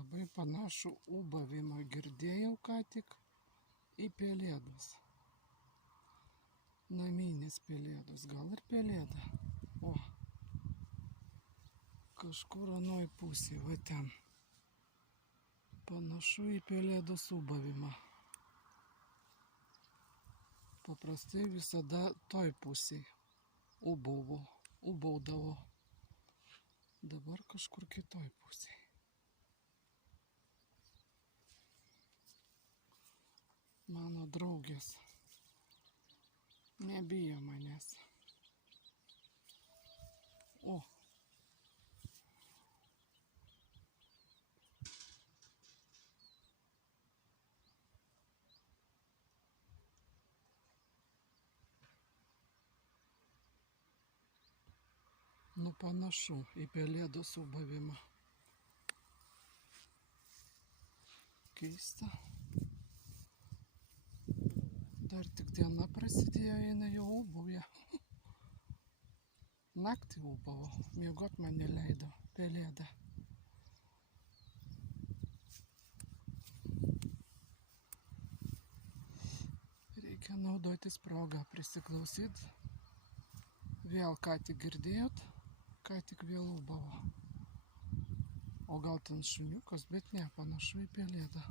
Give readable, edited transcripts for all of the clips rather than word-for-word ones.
Labai panašų ūbavimą girdėjau ką tik į pelėdos. Naminės pelėdos, gal ir pelėda. O, kažkur anoj pusėje, va ten. Panašu į pelėdos ūbavimą. Paprastai visada toj pusėje ūbaudavo. Dabar kažkur kitoj pusėje. Mano draugės nebijo manęs. O. Nu panašu į pelėdos ūbavimą. Keista. Dar tik diena prasidėjo, jinai jau ūbauja. Naktį ūbavo, miegot man neleido pelėda. Reikia naudotis progą prisiklausyt. Vėl ką tik girdėjot, ką tik vėl ūbavo. O gal ten šuniukas, bet ne, panašu į pelėdą.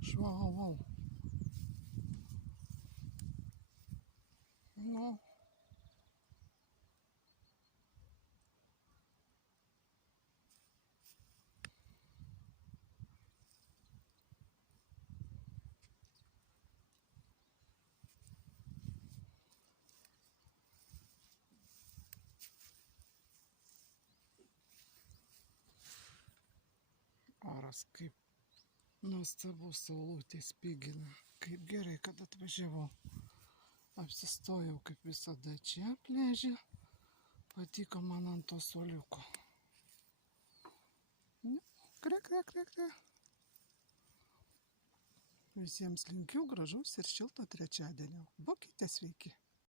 Švau. Nu. Oras kaip nuostabu, saulutė spigina. Kaip gerai, kad atvažiavau. Apsistojau kaip visada čia pliaže. Patiko man ant to suoliuko. Kre. Visiems linkiu gražaus ir šilto trečiadienio. Būkite sveiki.